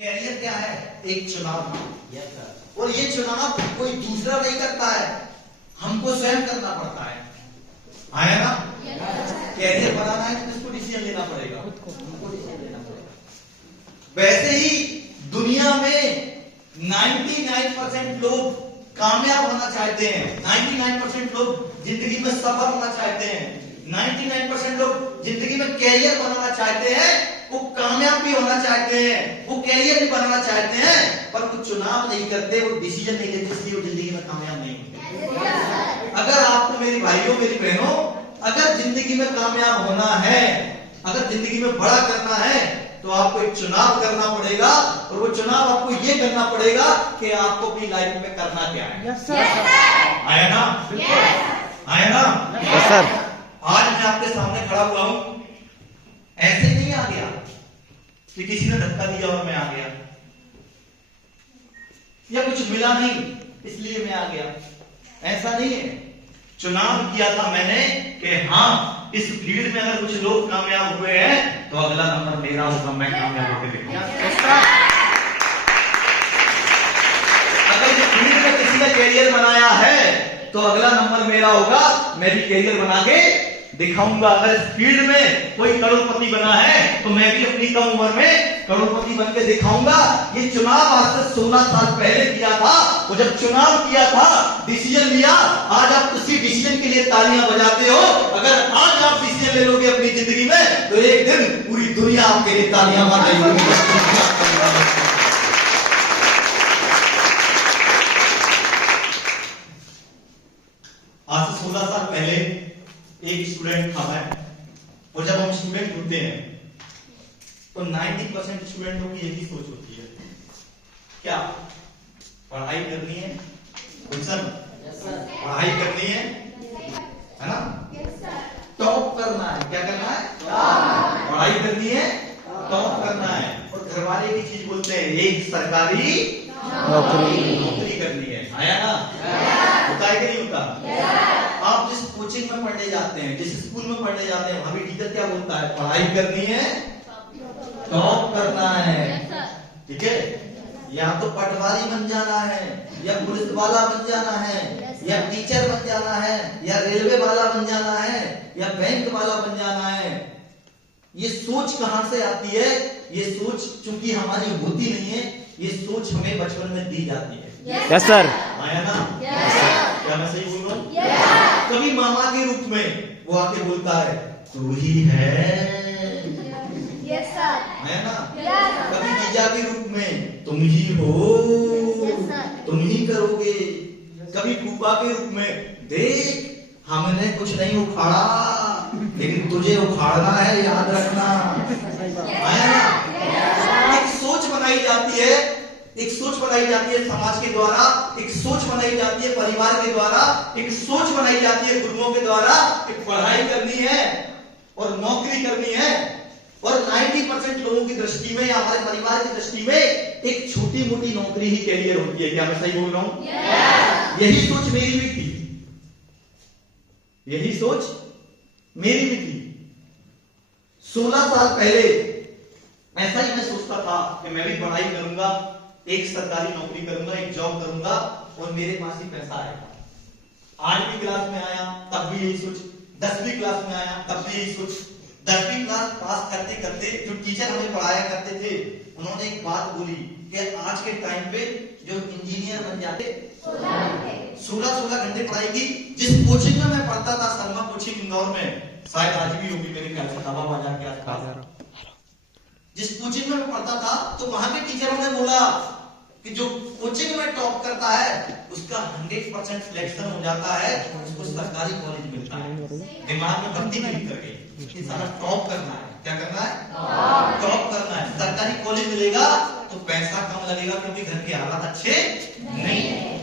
Career क्या है? एक चुनाव। और ये चुनाव कोई दूसरा नहीं करता है, हमको स्वयं करना पड़ता है। आया ना? कैरियर बनाना है तो इसको डिसीजन लेना पड़ेगा। वैसे ही दुनिया में 99% लोग कामयाब होना चाहते हैं, 99% लोग जिंदगी में सफल होना चाहते हैं, 99% लोग जिंदगी में कैरियर बनाना चाहते हैं, वो कामयाब भी होना चाहते हैं, वो कैरियर भी बनाना चाहते हैं, पर वो चुनाव नहीं करते, वो डिसीजन नहीं लेते, इसलिए वो जिंदगी में कामयाब नहीं होते। अगर आपको, मेरी भाइयों मेरी बहनों, अगर जिंदगी में कामयाब होना है, अगर जिंदगी में बड़ा करना है, तो आपको एक चुनाव करना पड़ेगा। और वो चुनाव आपको ये करना पड़ेगा कि आपको अपनी लाइफ में करना क्या है। आया ना? आया ना? आज मैं आपके सामने खड़ा हुआ हूं, ऐसे नहीं आ गया कि किसी ने धक्का दिया और मैं आ गया, या कुछ मिला नहीं इसलिए मैं आ गया, ऐसा नहीं है। चुनाव किया था मैंने कि हाँ, इस फील्ड में अगर कुछ लोग कामयाब हुए हैं तो अगला नंबर मेरा होगा, मैं कामयाब होकर दिखाऊंगा। अगर इस फील्ड में किसी ने कैरियर बनाया है तो अगला नंबर मेरा होगा, मैं भी कैरियर बना के दिखाऊंगा। अगर इस फील्ड में कोई करोड़पति बना है तो मैं भी अपनी कम उम्र में करोड़पति बन के दिखाऊंगा। ये चुनाव आज से 16 साल पहले किया था। वो जब चुनाव किया था, डिसीजन लिया, आज आप उसी डिसीजन के लिए तालियां बजाते हो। अगर आज आप डिसीजन ले लोगे अपनी जिंदगी में तो एक दिन पूरी दुनिया आपके लिए तालियां बजाएगी। आज से 16 साल पहले एक स्टूडेंट था मैं, और जब हम स्टूडेंट होते हैं तो 90% स्टूडेंटों की यही सोच होती है, क्या पढ़ाई करनी है, पढ़ाई करनी है ना, टॉप करना है। क्या करना है? पढ़ाई करनी है, टॉप करना है। और घर वाले की चीज बोलते हैं, एक सरकारी नौकरी करनी है। आया ना? होता है कि नहीं होता? आप जिस कोचिंग में पढ़ने जाते हैं, जिस स्कूल में पढ़ने जाते हैं, वहां भी टीचर क्या बोलता है? पढ़ाई करनी है, टॉप करना है। ठीक है? या तो पटवारी बन जाना है, या पुलिस वाला बन जाना है, या टीचर बन जाना है, या रेलवे वाला बन जाना है, या बैंक वाला बन जाना है। ये सोच कहां से आती है? ये सोच चूंकि हमारी होती नहीं है, ये सोच हमें बचपन में दी जाती है। Yes sir. आया ना? क्या मैं सही बोल रहा हूँ? कभी मामा के रूप में वो आके बोलता है, तू ही है। है ना? कभी जीजा के रूप में, तुम ही हो, तुम ही करोगे। कभी फूफा के रूप में, देख हमने कुछ नहीं उखाड़ा, लेकिन तुझे उखाड़ना है, याद रखना। आया ना? एक सोच बनाई जाती है, एक सोच बनाई जाती है समाज के द्वारा, एक सोच बनाई जाती है परिवार के द्वारा, एक सोच बनाई जाती है गुरुओं के द्वारा कि पढ़ाई करनी है और नौकरी करनी है। और 90% लोगों की दृष्टि में या हमारे परिवार की दृष्टि में एक छोटी मोटी नौकरी ही कैरियर होती है। क्या मैं सही बोल रहा हूं? यही सोच मेरी भी थी, यही सोच मेरी भी थी। 16 साल पहले ऐसा ही मैं सोचता था कि मैं भी पढ़ाई करूंगा, एक सरकारी नौकरी करूंगा, एक जॉब करूंगा और मेरे पास ही पैसा आएगा। 8वीं क्लास में आया तब भी यही सोच, 10वीं क्लास में आया तब भी यही सोच। 10वीं क्लास पास करते करते जो टीचर हमें पढ़ाया करते थे, उन्होंने एक बात बोली कि आज के टाइम पे जो इंजीनियर बन जाते 16 घंटे पढ़ाई की। जिस कोचिंग में मैं पढ़ता था, शर्मा कोचिंग इंदौर में, शायद आज भी होगी मेरे ख्याल से, हवा बाजार के आसपास, जिस कोचिंग में मैं पढ़ता था, तो वहां के टीचरों ने बोला कि जो कोचिंग में टॉप करता है उसका 100% सिलेक्शन हो जाता है, उसको सरकारी कॉलेज मिलता है। दिमाग में बत्ती नहीं कर गई कि सारा टॉप करना है। क्या करना है? टॉप करना है। सरकारी कॉलेज मिलेगा तो पैसा कम लगेगा क्योंकि घर के हालात अच्छे नहीं है।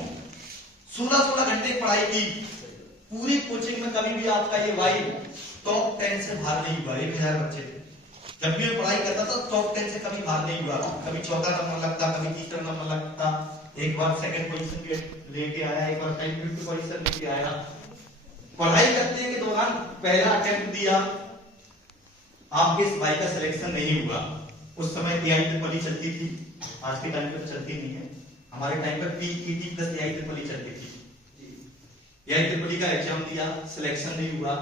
16 घंटे पढ़ाई की पूरी कोचिंग में, कभी भी आपका ये भाई टॉप 10 से बाहर नहीं हुआ। 1000 बच्चे थे, जब भी मैं पढ़ाई करता था टॉप 10 से कभी बाहर नहीं हुआ। कभी चौथा नंबर लगता, कभी तीसरा नंबर लगता, एक बार सेकंड पोजीशन लेके आया, एक बार फिफ्थ पोजीशन लेके आया। पढ़ाई करने के दौरान पहला अटेम्प्ट दिया, आपके इस भाई का सिलेक्शन नहीं हुआ, उस समय AIEEE चलती थी, आज के टाइम पे तो चलती नहीं है। हमारे टाइम पे PET प्लस AIEEE चलती थी। AIEEE का एग्जाम दिया, सिलेक्शन नहीं हुआ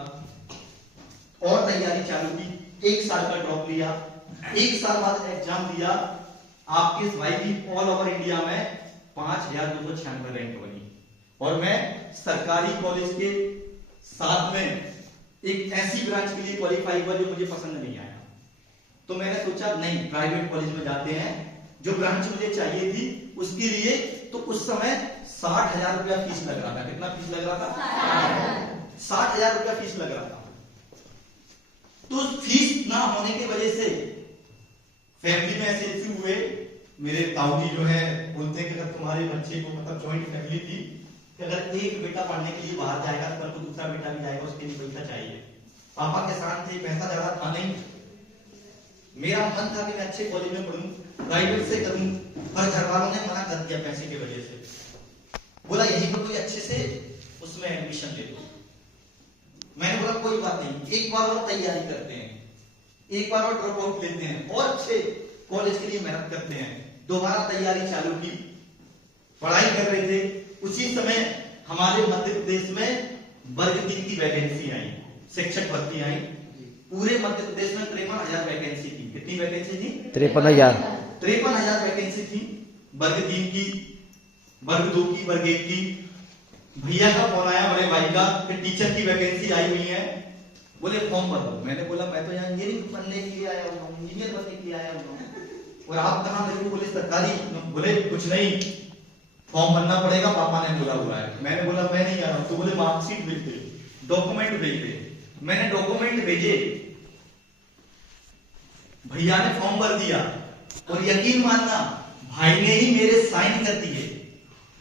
और तैयारी चालू की, 1 साल का ड्रॉप लिया, 1 साल बाद एग्जाम दिया, आपके भाई की ऑल ओवर इंडिया में 5296 रैंक बनी और मैं सरकारी कॉलेज के साथ में एक ऐसी ब्रांच के लिए क्वालिफाई हुआ जो मुझे पसंद नहीं आया। तो मैंने सोचा नहीं, प्राइवेट कॉलेज में जाते हैं, जो ब्रांच मुझे चाहिए थी उसके लिए। तो उस समय 60,000 रुपया फीस लग रहा था। कितना फीस लग रहा था? 60,000 रुपया फीस लग रहा था। तो फीस ना होने की वजह से फैमिली में ऐसे इश्यू हुए। मेरे ताऊजी जो है बोलते हैं कि अगर तुम्हारे बच्चे को, मतलब जॉइंट फैमिली थी, कि अगर एक बेटा पढ़ने के लिए बाहर जाएगा तो कल को दूसरा बेटा भी जाएगा, उसके लिए पैसा चाहिए। पापा किसान थे, पैसा ज्यादा था नहीं। मेरा मन था कि मैं अच्छे कॉलेज में पढ़ूं, प्राइवेट से करूं, पर घर वालों ने मना कर दिया पैसे की वजह से। बोला यहीं पर कोई अच्छे से उसमें एडमिशन ले लो। मैंने बोला कोई बात नहीं, एक बार और तैयारी करते हैं, एक बार और ड्रॉप आउट लेते हैं और अच्छे कॉलेज के लिए मेहनत करते हैं। दोबारा तैयारी चालू की, पढ़ाई कर रहे थे। उसी समय हमारे मध्य प्रदेश में वर्ग 3 की वैकेंसी आई, शिक्षक भर्ती आई। पूरे मध्य प्रदेश में 53,000 वैकेंसी थी। कितनी वैकेंसी थी? 53,000 वैकेंसी थी। वर्ग 3 की, वर्ग 2 की, वर्ग 1 की। भैया का फोन आया, बड़े भाई का, कि टीचर की वैकेंसी आई हुई है, बोले फॉर्म भर दो। मैंने बोला मैं तो यहाँ इंजीनियरिंग पढ़ने के लिए आया हूँ, इंजीनियर बनने के लिए आया हूँ, और आप कहाँ? मेरे को बोले सरकारी। बोले कुछ नहीं, फॉर्म भरना पड़ेगा, पापा ने बोला हुआ है। मैंने बोला मैं नहीं आ रहा हूँ। तो बोले मार्कशीट भेज दे, डॉक्यूमेंट भेज दे। मैंने डॉक्यूमेंट भेजे, भैया ने फॉर्म भर दिया और यकीन मानना भाई ने ही मेरे साइन कर दिए।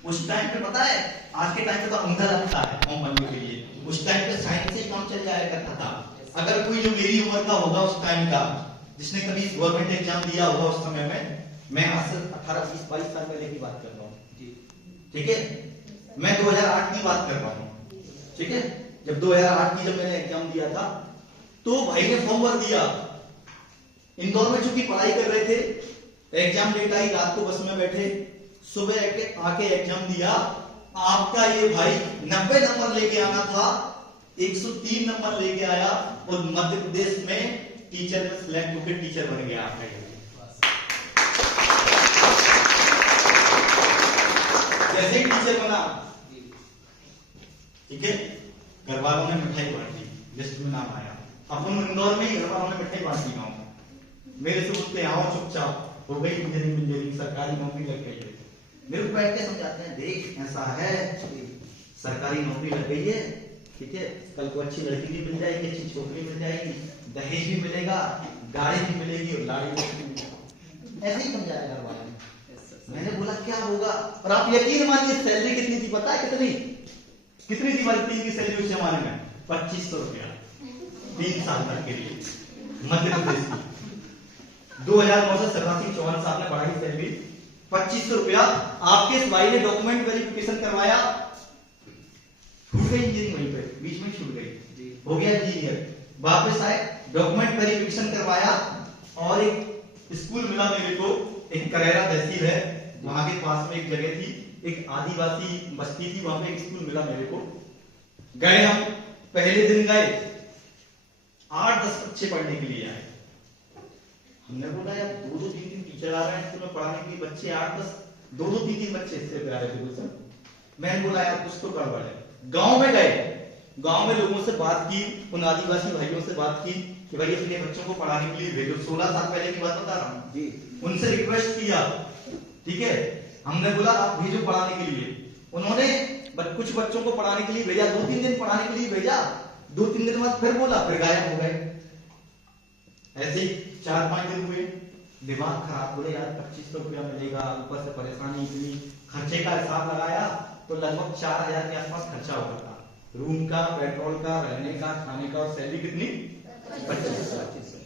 उस टाइम पे पता है, आज के टाइम पे तो अंगूठा लगता है फॉर्म भरने के लिए, उस टाइम पे साइन से काम चल जाया करता था। अगर कोई जो मेरी उम्र का होगा उस टाइम का, जिसने कभी गवर्नमेंट एग्जाम दिया होगा उस समय में, मैं आज से 18, 20, 22 साल पहले की बात कर रहा हूँ, ठीक है? मैं 2008 की बात कर रहा हूँ, ठीक है? जब 2008 की जब मैंने एग्जाम दिया था, तो भाई ने फॉर्म भर दिया। इंदौर में चूंकि पढ़ाई कर रहे थे, एग्जाम डेट आई, रात को बस में बैठे, सुबह आके एग्जाम दिया। आपका ये भाई 90 नंबर लेके आना था, 103 नंबर लेके आया और मध्य प्रदेश में टीचर में सिलेक्ट होकर टीचर बन गया। आपका जैसे ही टीचर बना, ठीक है, घर वालों ने मिठाई बांट दी, लिस्ट में नाम आया। अपन इंदौर में ही घर वालों ने मिठाई बांट दी गाँव में। मेरे से बोलते आओ चुपचाप, हो गई इंजीनियरिंग, सरकारी नौकरी लग गई है। मेरे को बैठ के समझाते हैं, देख ऐसा है, सरकारी नौकरी लग गई है, ठीक है, कल को अच्छी लड़की भी मिल जाएगी, अच्छी छोकरी मिल जाएगी, दहेज भी मिलेगा, गाड़ी भी मिलेगी और लाड़ी भी। ऐसे ही समझाया घर वालों ने। मैंने बोला क्या होगा, और आप यकीन मानिए सैलरी कितनी थी पता है? कितनी थी वर्ग 3 की सैलरी उस जमाने में? 2500 रुपया 3 साल तक के लिए मध्य प्रदेश की। 2009 से 84 साल में बढ़ाई सैलरी 2500 रुपया। आपके इस भाई ने डॉक्यूमेंट वेरिफिकेशन करवाया, छूट गई इंजीनियरिंग, वहीं पे बीच में छूट गई, हो गया इंजीनियर। वापस आए, डॉक्यूमेंट वेरिफिकेशन करवाया और एक स्कूल मिला मेरे को, एक करेरा तहसील है, वहां के पास में एक जगह थी, एक आदिवासी बस्ती थी, वहां पे एक स्कूल मिला मेरे को। गए हम, पहले दिन गए, 8-10 बच्चे पढ़ने के लिए आए। हमने बोला यार 2-3 टीचर आ रहे हैं स्कूल में पढ़ाने के लिए, बच्चे 8-10, 2-3 बच्चे इससे प्यारे थे सर। मैंने बोला यार कुछ तो गड़बड़ है। गांव में गए, गांव में लोगों से बात की, उन आदिवासी भाइयों से बात की कि भाई अपने बच्चों को पढ़ाने के लिए भेजो। 16 साल पहले की बात बता रहा हूँ जी। उनसे रिक्वेस्ट किया, ठीक है, हमने बोला आप भेजो पढ़ाने के लिए। उन्होंने कुछ बच्चों को पढ़ाने के लिए भेजा, 2-3 दिन पढ़ाने के लिए भेजा, 2-3 दिन बाद फिर बोला, फिर गायब हो गए। ऐसे ही 4-5 दिन हुए, दिमाग खराब, बोले यार 2500 रुपया मिलेगा, ऊपर से परेशानी इतनी, खर्चे का हिसाब लगाया तो लगभग 4000 के आसपास खर्चा होगा था, रूम का, पेट्रोल का, रहने का, खाने का, और सैलरी कितनी? 2500।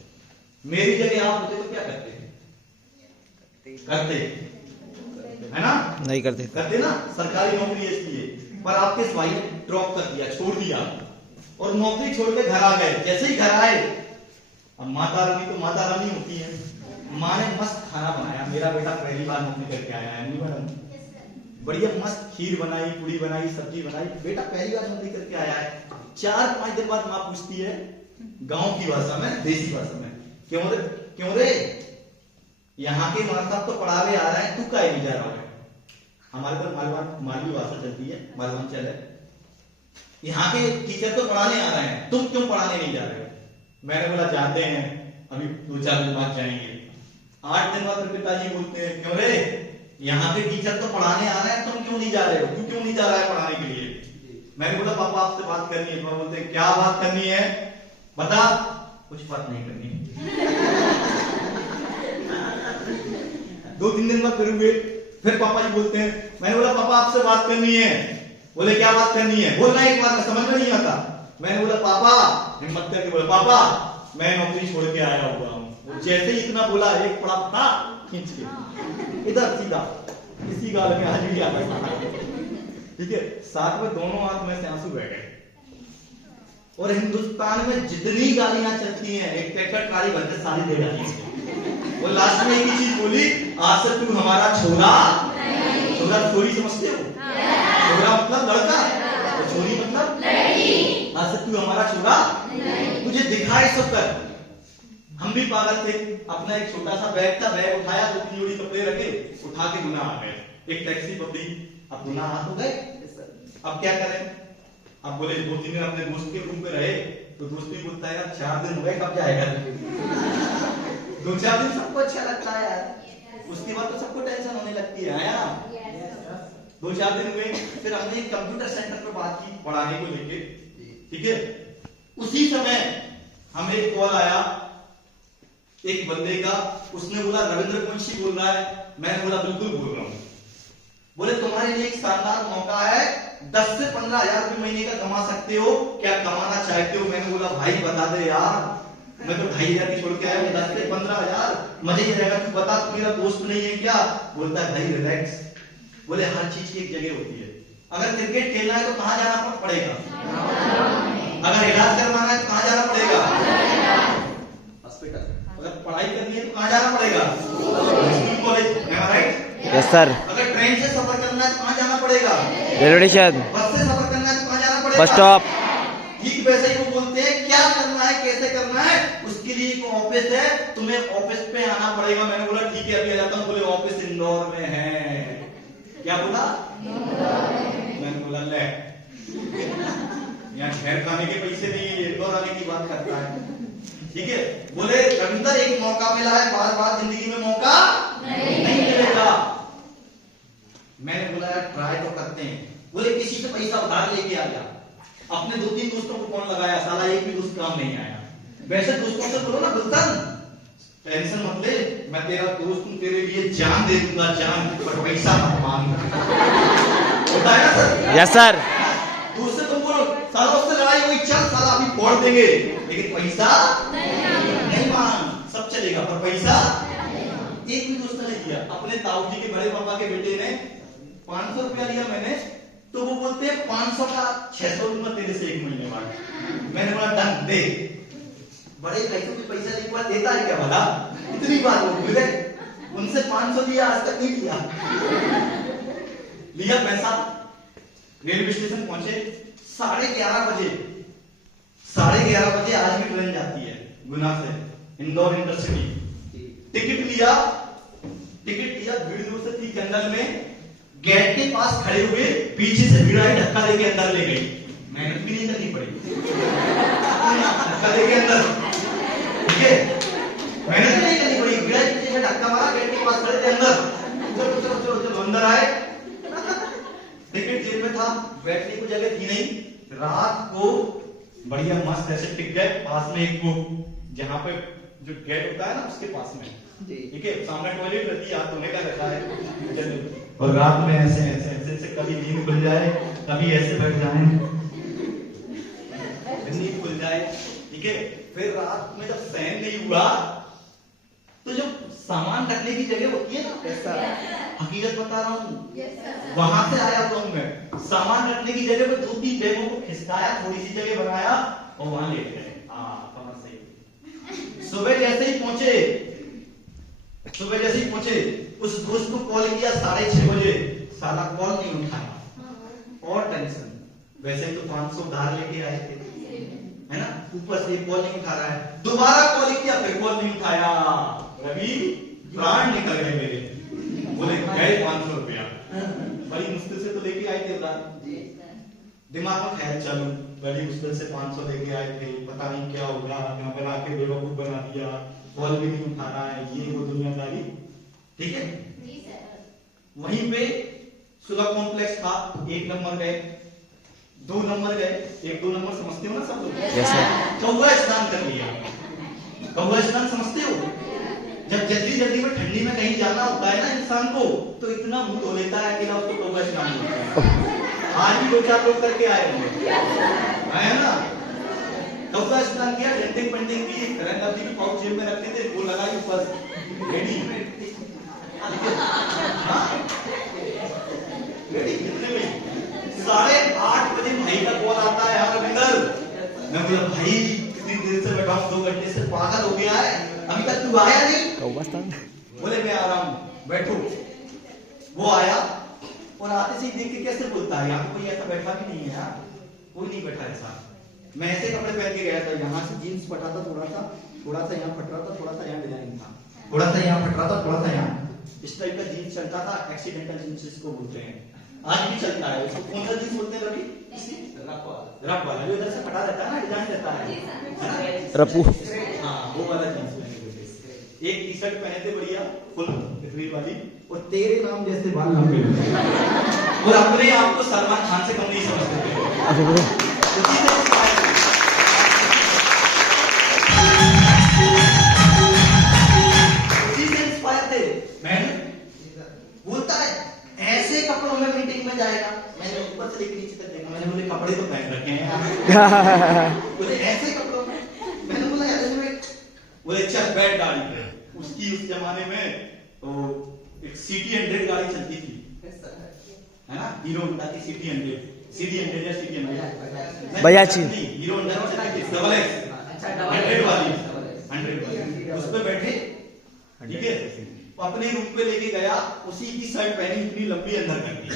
मेरी जगह आप होते तो क्या करते? करते है ना? नहीं करते ना, सरकारी नौकरी है इसलिए। पर आपके भाई ने ड्रॉप कर दिया, छोड़ दिया और नौकरी छोड़ के घर आ गए। जैसे ही घर आए, अब माता रानी तो माता रानी होती है, माँ ने मस्त खाना बनाया, मेरा बेटा पहली बार नौकरी करके आया है, नहीं मैडम? बढ़िया मस्त खीर बनाई, पूड़ी बनाई, सब्जी बनाई, बेटा पहली बार नौकरी करके आया है। 4-5 दिन बाद माँ पूछती है गांव की भाषा में, देसी भाषा में, क्यों रे यहाँ के माँ साहब तो पढ़ावे आ रहे हैं, तू काहे नहीं जा रहा है? हमारे पर मालवी भाषा चलती है, मालवांचल है। यहाँ के टीचर तो पढ़ाने आ रहे हैं, तुम क्यों पढ़ाने नहीं जा रहे हो? मैंने बोला जाते हैं, अभी 2-4 दिन बाद जाएंगे। 8 दिन बाद फिर पिताजी बोलते हैं क्यों रे यहाँ के टीचर तो पढ़ाने आ रहे हैं, तुम क्यों नहीं जा रहे हो? तू क्यों नहीं जा रहा है पढ़ाने के लिए? मैंने बोला पापा आपसे बात करनी है। पापा बोलते हैं क्या बात करनी है? बता। कुछ बात नहीं करनी है। 2-3 दिन बाद फिर हुए, फिर पापा जी बोलते हैं, मैंने बोला पापा आपसे बात करनी है। बोले क्या बात करनी है? बोलना एक बार में, समझ में नहीं आता। मैंने बोला पापा, हिम्मत करके बोला पापा मैं नौकरी छोड़ के आया हुआ हूँ। जैसे ही इतना बोला, एक पड़ा था खींच के इधर सीधा इसी गाल में आज भी आ गया। ठीक है, साथ में दोनों आंख में से आंसू बह गए। और हिंदुस्तान में जितनी गालियां चलती हैं, एक ट्रैक्टर ट्राली भर के सारी दे जाती है। वो लास्ट में एक ही चीज बोली, आज से तू हमारा छोरा। छोरा छोरी समझते हो? छोरा मतलब लड़का, तो छोरी मतलब लड़की। आज से तू हमारा छोरा, तुझे दिखाए सब कर। हम भी पागल थे, अपना एक छोटा सा बैग था, बैग उठाया, 2-3 जोड़ी कपड़े रखे, उठा के गुना आ गए। एक टैक्सी पकड़ी, अब गुना हाथ हो गए, अब क्या करें? अब बोले 2-3 दिन अपने दोस्त के रूम पे रहे, तो दोस्त भी बोलता है यार 4 दिन हो गए, कब जाएगा? 2-4 दिन सबको अच्छा लगता है यार, उसके बाद तो सबको टेंशन होने लगती है यार। 2-4 दिन हुए, फिर हमने कंप्यूटर सेंटर पर बात की पढ़ाने को लेके। ठीक है, उसी समय हमें एक कॉल आया एक बंदे का, उसने बोला रविंद्र कुंशी बोल रहा है। मैंने बोला बिल्कुल बोल रहा हूं। बोले तुम्हारे लिए एक शानदार मौका है, 10 से 15 हजार रुपए महीने का कमा सकते हो, क्या कमाना चाहते हो? मैंने बोला भाई बता दे यार, मैं तो 2,500 की छोड़ के आया हूं, 10 से 15 हजार मजे ही रहेगा, तू बता, तू मेरा दोस्त नहीं है क्या? बोलता है भाई रिलैक्स। बोले हर चीज की एक जगह होती है, अगर क्रिकेट खेलना है तो कहां जाना पड़ेगा? अगर इलाज करवाना है तो कहां जाना पड़ेगा? हॉस्पिटल। अगर पढ़ाई करनी है तो कहां जाना पड़ेगा? School college. Right? Yes sir. अगर ट्रेन से सफर करना है तो कहां जाना पड़ेगा? Railway station. बस से सफर करना है तो कहां जाना पड़ेगा? Bus stop. ठीक वैसे ही वो बोलते हैं क्या करना है, कैसे करना है, उसके लिए एक ऑफिस है, तुम्हें ऑफिस पे आना पड़ेगा। मैंने बोला ठीक है अभी आ जाता हूं। बोले ऑफिस इंदौर में है। क्या बोला? मैंने बोला ले यहाँ ठहर खाने के पैसे नहीं है, इंदौर आने की बात करता है। ठीक है, बोले रविंदर एक मौका मिला है, बार बार जिंदगी में मौका नहीं मिलेगा। मैंने बोला यार ट्राई तो करते हैं। बोले किसी से पैसा उधार लेके आ जा। अपने 2-3 दोस्तों को फोन लगाया, साला एक भी दोस्त काम नहीं आया। वैसे दोस्तों से बोलो ना गुलशन टेंशन मत ले, मैं तेरा दोस्त हूं, तेरे लिए जान दे दूंगा, जान, पर पैसा मत मांग। होता है ना सर? Yes sir. दोस्त से तुम बोलो साला उससे लड़ाई हुई, चल साला अभी फोड़ देंगे, लेकिन पैसा नहीं मांग, सब चलेगा पर पैसा। एक भी दोस्त ने दिया। अपने ताऊ जी के बड़े पापा के बेटे ने 500 रुपया लिया मैंने, तो वो बोलते हैं 500 का 600 दूंगा तेरे से 1 महीने बाद। मैंने बोला डन दे। बड़े भाइयों के पैसा एक बार देता है क्या भला? इतनी बार वो मिले, उनसे 500 लिया, आज तक नहीं लिया। लिया पैसा, रेलवे स्टेशन पहुंचे 11:30 बजे। 11:30 बजे आज भी ट्रेन जाती है गुना से इंदौर इंटरसिटी। टिकट लिया, भीड़ दूर से थी, जंगल में गेट के पास खड़े हुए, पीछे से भीड़ आई, धक्का देके अंदर ले गई। मेहनत भी नहीं करनी पड़ी, धक्का देके अंदर। ठीक है, मेहनत नहीं करनी पड़ी, भीड़ आई, पीछे से धक्का मारा, गेट के पास खड़े थे अंदर। चलो अंदर आए, टिकट जेब में था, बैठने को जगह थी नहीं। रात को बढ़िया मस्त ऐसे टिक गए पास में एक वो, जहां पे जो गेट होता है ना उसके पास में। ठीक है, सामने टॉयलेट रहती है, हाथ धोने का रहता है। और रात में ऐसे ऐसे ऐसे ऐसे कभी नींद खुल जाए, कभी ऐसे बैठ जाए, नींद खुल जाए। ठीक है, फिर रात में जब सहन नहीं हुआ तो जो सामान रखने की जगह होती है ना, ऐसा हकीकत बता रहा हूँ, वहां से आया हुआ हूं मैं। सामान रखने की जगह पे 2-3 बैगों को खिसकाया, थोड़ी सी जगह बनाया और वहां लेट गए। कमर सही। सुबह जैसे ही पहुंचे सुबह जैसे ही पहुंचे उस दोस्त को कॉल किया 6:30 बजे, साला कॉल नहीं उठाया और टेंशन। वैसे तो 500 उधार लेके आए थे, है ना, ऊपर से कॉल नहीं उठा रहा है। दोबारा कॉल किया, फिर कॉल नहीं उठाया। रवि प्राण निकल गए मेरे, बोले गए 500 रुपया, बड़ी मुश्किल से तो लेके आए थे उधार। दिमाग में ख्याल चालू, बड़ी मुश्किल से 500 लेके आए थे, पता नहीं क्या होगा, यहाँ पर आके बेवकूफ बना दिया, कॉल भी नहीं उठा रहा है, ये वो दुनियादारी। ठीक है, वहीं पे सुलभ कॉम्प्लेक्स था, 1 नंबर गए, 2 नंबर गए, 1-2 नंबर समझते हो ना सब लोग? कौवा स्नान कर लिया। कौवा स्नान समझते हो? जब जल्दी जल्दी में ठंडी में कहीं जाना होता है ना इंसान को, तो इतना मुंह धो लेता है अकेला, उसको कौवा स्नान बोलते हैं। आज भी 2-4 लोग करके आए होंगे, है ना? कौवा स्नान किया, डेंटिंग पेंटिंग की, रंगा जी की पाउच जेब में रखते थे, वो लगाई ऊपर रेडी। कितने बजे? 8:30 बजे भाई का कॉल आता है, यार रविंदर। मैं बोला भाई कितनी देर से बैठा हूं, 2 घंटे से, पागल हो गया है, अभी तक तू आया नहीं? बोले मैं आ रहा हूं, बैठो। वो आया और आते से देख के कैसे बोलता है, यहाँ कोई ऐसा बैठा भी नहीं है यार, कोई नहीं बैठा ऐसा। मैं ऐसे कपड़े पहन के गया था, यहाँ से जीन्स फटा था, थोड़ा सा यहाँ फट रहा था, थोड़ा सा यहाँ डिजाइन था, थोड़ा सा यहाँ फट रहा था, थोड़ा सा यहाँ, इस टाइप का जीन्स चलता था। एक्सीडेंटल जीन्स इसको बोलते हैं, आज भी चलता है। उसको कौन सा जीन्स बोलते हैं रवि? रफ वाला, जो इधर से फटा रहता है ना, डिजाइन रहता है, रफू। हाँ, वो वाला जीन्स पहने थे। एक टी-शर्ट पहने थे बढ़िया फुल फ्री वाली, और तेरे नाम जैसे बाल लंबे, और अपने आप को सलमान खान से कम नहीं समझते थे। बोलता है ऐसे कपड़ों में मीटिंग में जाएगा। मैंने ऊपर से नीचे तक देखा, मैंने बोले कपड़े तो पहन रखे हैं। बोले ऐसे कपड़ों में, मैंने बोला ऐसे में, बोले चल बैठ गाड़ी पे। उसकी उस जमाने में तो एक सिटी 100 गाड़ी चलती थी, है ना, हीरो होंडा की सिटी 100 या सिटी 100 बयाची, हीरो होंडा की डबल एक्स 100 वाली, उस पे बैठे, ठीक है, अपने रूम पे लेके गया, उसी की शर्ट पहनी, इतनी लंबी अंदर कर दी,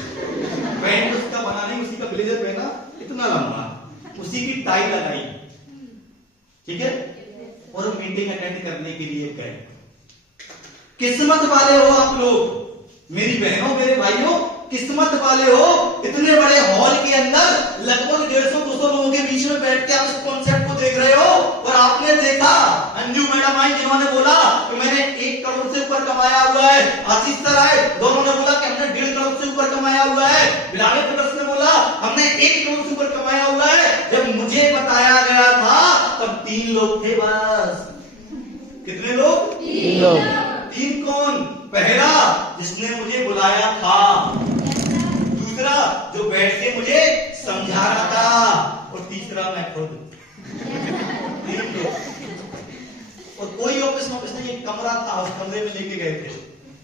पैंट उसका बना नहीं, उसी का ब्लेजर पहना इतना लंबा, उसी की टाई लगाई, ठीक है, और मीटिंग अटेंड करने के लिए गए। किस्मत वाले हो आप लोग, मेरी बहनों मेरे भाइयों, किस्मत वाले हो। इतने बड़े हॉल के अंदर लगभग 150-200 लोगों के बीच में बैठ के आप इस कॉन्सेप्ट को देख रहे हो, और आपने देखा अंजू मैडम आई जिन्होंने बोला कि मैंने 1 करोड़ से ऊपर कमाया हुआ है, आशीष सर आए, दोनों ने बोला कि हमने 1.5 करोड़ से ऊपर कमाया हुआ है, बिलाल ब्रदर्स ने बोला हमने 1 करोड़ से ऊपर कमाया हुआ है। जब मुझे बताया गया था तब 3 लोग थे बस। कितने लोग? 3 लोग। 3 कौन? पहला जिसने मुझे बुलाया था, दूसरा जो बैठ के मुझे समझा रहा था, और तीसरा मैं खुद। 3 लोग। और कोई ऑफिस नहीं, एक कमरा था, उस कमरे में लेके गए थे,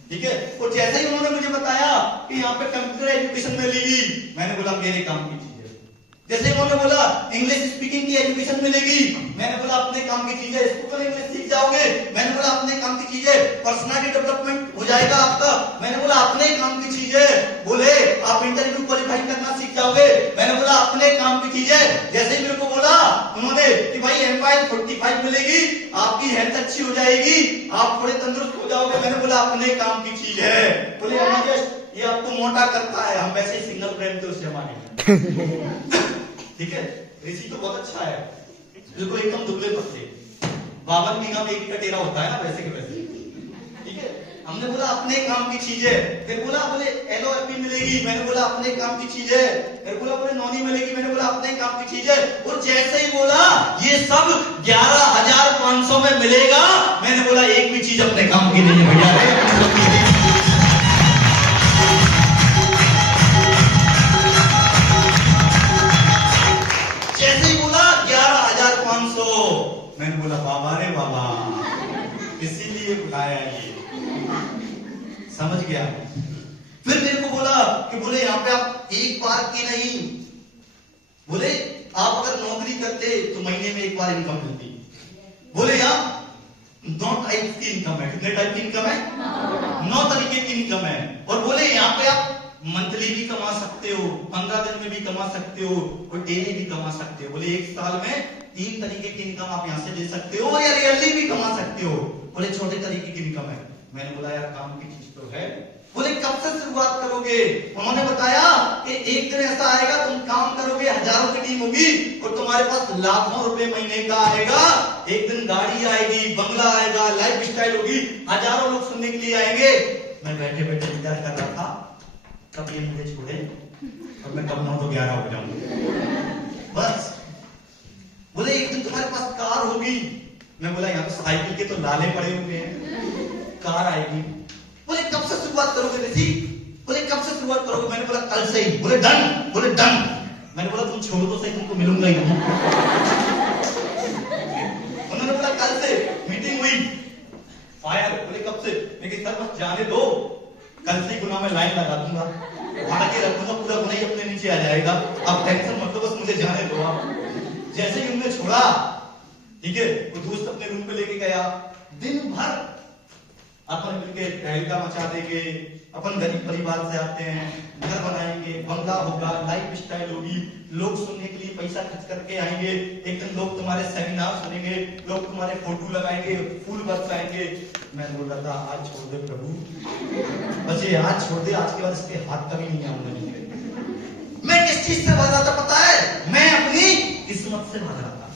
ठीक है। और जैसे ही उन्होंने मुझे बताया कि यहाँ पे कंप्यूटर एजुकेशन मिलेगी, मैंने बोला मेरे काम की चीज है। जैसे उन्होंने बोला इंग्लिश स्पीकिंग की एजुकेशन मिलेगी, मैंने बोला अपने काम की चीज है, स्पोकन इंग्लिश सीख जाओगे, मैंने बोला अपने काम की चीज है। पर्सनालिटी डेवलपमेंट हो जाएगा आपका, मैंने बोला अपने काम की चीज है। बोले आप इंटरव्यू क्वालिफाई करना सीख जाओगे, मैंने बोला अपने काम की चीज है। जैसे ही मेरे को बोला उन्होंने कि भाई एम्पायर 45 मिलेगी, आपकी हेल्थ अच्छी हो जाएगी, आप थोड़े तंदुरुस्त हो जाओगे, मैंने बोला अपने काम की चीज है। बोले ये आपको मोटा करता है, हम वैसे ही सिंगल फ्रेम थे उस जमाने में। ठीक है, ऋषि तो बहुत अच्छा है, बिल्कुल एकदम दुबले पतले, 52 बीघा में 1 कटेरा होता है ना, वैसे के वैसे, ठीक है। हमने बोला अपने काम की चीज है। फिर बोला बोले LOFP मिलेगी, मैंने बोला अपने काम की चीज है। फिर बोला बोले नॉनी मिलेगी, मैंने बोला अपने काम की चीज है। और जैसे ही बोला ये सब 11,500 में मिलेगा, मैंने बोला एक भी चीज अपने काम की नहीं है भैया। जैसे ही बोला 11,500, मैंने बोला बाबा रे बाबा, इसीलिए बुलाया ये, समझ गया। फिर मेरे को बोला कि बोले यहाँ पे आप एक बार की नहीं, बोले आप अगर नौकरी करते तो महीने में 1 बार इनकम मिलती, बोले यहाँ 9 टाइप की इनकम है। कितने टाइप की इनकम है? 9 तरीके की इनकम है। और बोले यहाँ पे आप मंथली भी कमा सकते हो, 15 दिन में भी कमा सकते हो और डेली भी कमा सकते हो। बोले एक साल में 3 तरीके की इनकम आप यहाँ से ले सकते हो या रियली भी कमा सकते हो। बोले छोटे तरीके की इनकम है। मैंने बोला यार काम की चीज तो है। बोले कब से शुरुआत करोगे? उन्होंने बताया कि एक दिन ऐसा आएगा तुम काम करोगे, हजारों की टीम होगी और तुम्हारे पास लाखों रुपए महीने का आएगा। एक दिन गाड़ी आएगी, बंगला आएगा, लाइफ स्टाइल होगी, हजारों लोग सुनने के लिए आएंगे। मैं बैठे बैठे इंतजार कर रहा था कब ये मुझे छोड़े और मैं कब 9 तो 11 हो जाऊं बस। बोले एक दिन तुम्हारे पास कार होगी। मैं बोला यहाँ तो साइकिल के तो लाले पड़े हुए हैं, कार आएगी। बोले कब से शुरुआत करोगे ऋषि? बोले कब से शुरुआत करोगे? मैंने बोला कल से ही। बोले डन। बोले डन। मैंने बोला तुम छोड़ो तो सही, तुमको मिलूंगा ही नहीं। उन्होंने बोला कल से मीटिंग हुई, फायर। बोले कब से? लेकिन सर बस जाने दो, कल से गुना में लाइन लगा दूंगा, मार के रखूंगा, पूरा गुना ही अपने नीचे आ जाएगा। अब टेंशन मत लो, बस मुझे जाने दो आप। जैसे ही उन्हें छोड़ा, ठीक है, वो दोस्त अपने रूम पे लेके गया। दिन भर अपन मिलके तहलका मचा देंगे, अपन गरीब परिवार से आते हैं, घर बनाएंगे, बंगला होगा, लाइफ स्टाइल होगी, लोग सुनने के लिए पैसा खर्च करके आएंगे। एक दिन लोग तुम्हारे सेमिनार सुनेंगे, लोग तुम्हारे फोटो लगाएंगे, फूल बरसाएंगे। मैं बोल रहा था आज छोड़ दे प्रभु, बस ये आज छोड़ दे, आज के बाद इसके हाथ कभी नहीं आऊंगा। मैं किस चीज से भाग रहा था पता है? मैं अपनी किस्मत से भाग रहा था।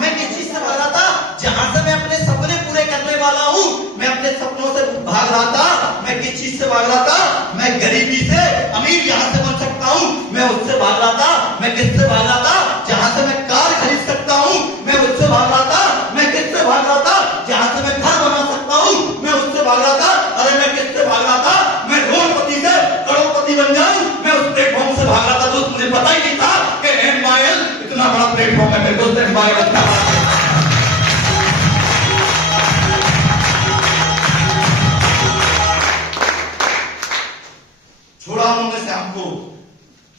मैं किस चीज से भाग रहा था? जहां से मैं अपने सपने पूरे करने वाला हूं, मैं अपने सपनों से भाग रहा था। मैं किस चीज से भाग रहा था? मैं गरीबी से अमीर यहां से बन सकता हूं, मैं उससे भाग रहा था। मैं किससे भाग रहा था? जहां से मैं कार खरीद सकता हूं, मैं उससे भाग रहा था। मैं किससे भाग रहा था? जहां से मैं घर बना सकता हूं, मैं उससे भाग रहा था। अरे मैं किससे भाग रहा था? मैं करोड़पति से करोड़पति बन जाऊं, मैं उस प्लेटफॉर्म से भाग रहा था। दोस्त मुझे पता ही नहीं था कि एमआईएल इतना बड़ा प्लेटफॉर्म है। मेरे दोस्त एमआईएल इतना बड़ा छोड़ा उन्होंने शाम को,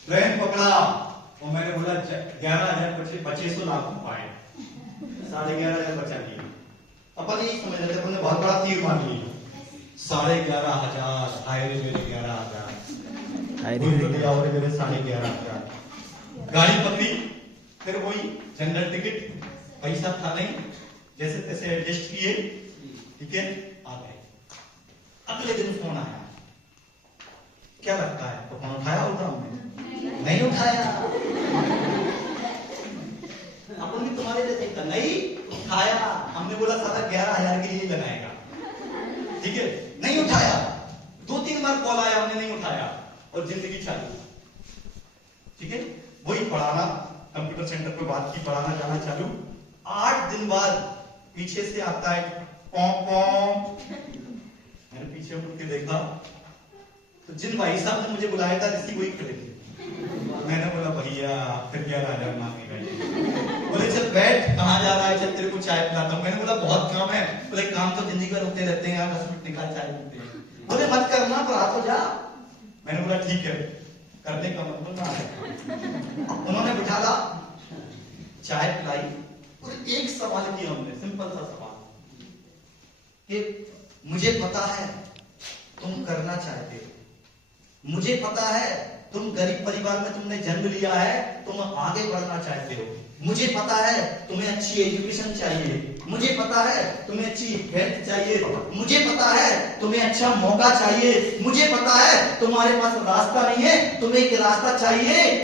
ट्रेन पकड़ा और मैंने बोला 11,000 लाख पाए, 11,500 बचा लिए। अपन यही समझ रहे थे, अपने बहुत बड़ा तीर मार लिया। 11,500 हाय रे मेरे 11,000 और मेरे 11,500। गाड़ी पकड़ी, फिर वही जनरल टिकट, पैसा था नहीं, जैसे तैसे एडजस्ट किए, ठीक है, आ गए। अगले दिन फोन आया, क्या लगता है तो फोन उठाया होगा हमने? नहीं उठाया। अपन भी तुम्हारे जैसे था, नहीं उठाया। हमने बोला साला 11,000 के लिए लगाएगा, ठीक है, नहीं उठाया। 2-3 बार कॉल आया, हमने नहीं उठाया और जिंदगी चालू, ठीक है। वही पढ़ाना, कंप्यूटर सेंटर पे बात की, पढ़ाना जाना चालू। 8 दिन बाद पीछे से आता है पॉम पॉम। मैंने पीछे मुड़ के देखा तो जिन भाई साहब ने मुझे बुलाया था ऋषि वही खड़े थे। मैंने बोला भैया फिर 11,000 मांगेगा। बोले चल बैठ, कहाँ जा रहा है? चल तेरे को चाय पिलाता हूँ। मैंने बोला बहुत काम है। बोले काम तो जिंदगी भर होते रहते हैं, 10 मिनट निकाल चाय पीते हैं। बोले मत करना, पर आ तो जा। मैंने बोला ठीक है, करने का मतलब ना है। उन्होंने बिठाला, चाय पिलाई और एक सवाल किया हमने, सिंपल सा सवाल कि मुझे पता है तुम करना चाहते हो, मुझे पता है तुम गरीब परिवार में तुमने जन्म लिया है, तुम आगे बढ़ना चाहते हो, मुझे पता है तुम्हें अच्छी एजुकेशन चाहिए, मुझे पता है तुम्हें अच्छी हेल्थ चाहिए, मुझे पता है तुम्हें अच्छा मौका चाहिए, मुझे पता है तुम्हारे पास रास्ता नहीं है, तुम्हें एक रास्ता चाहिए।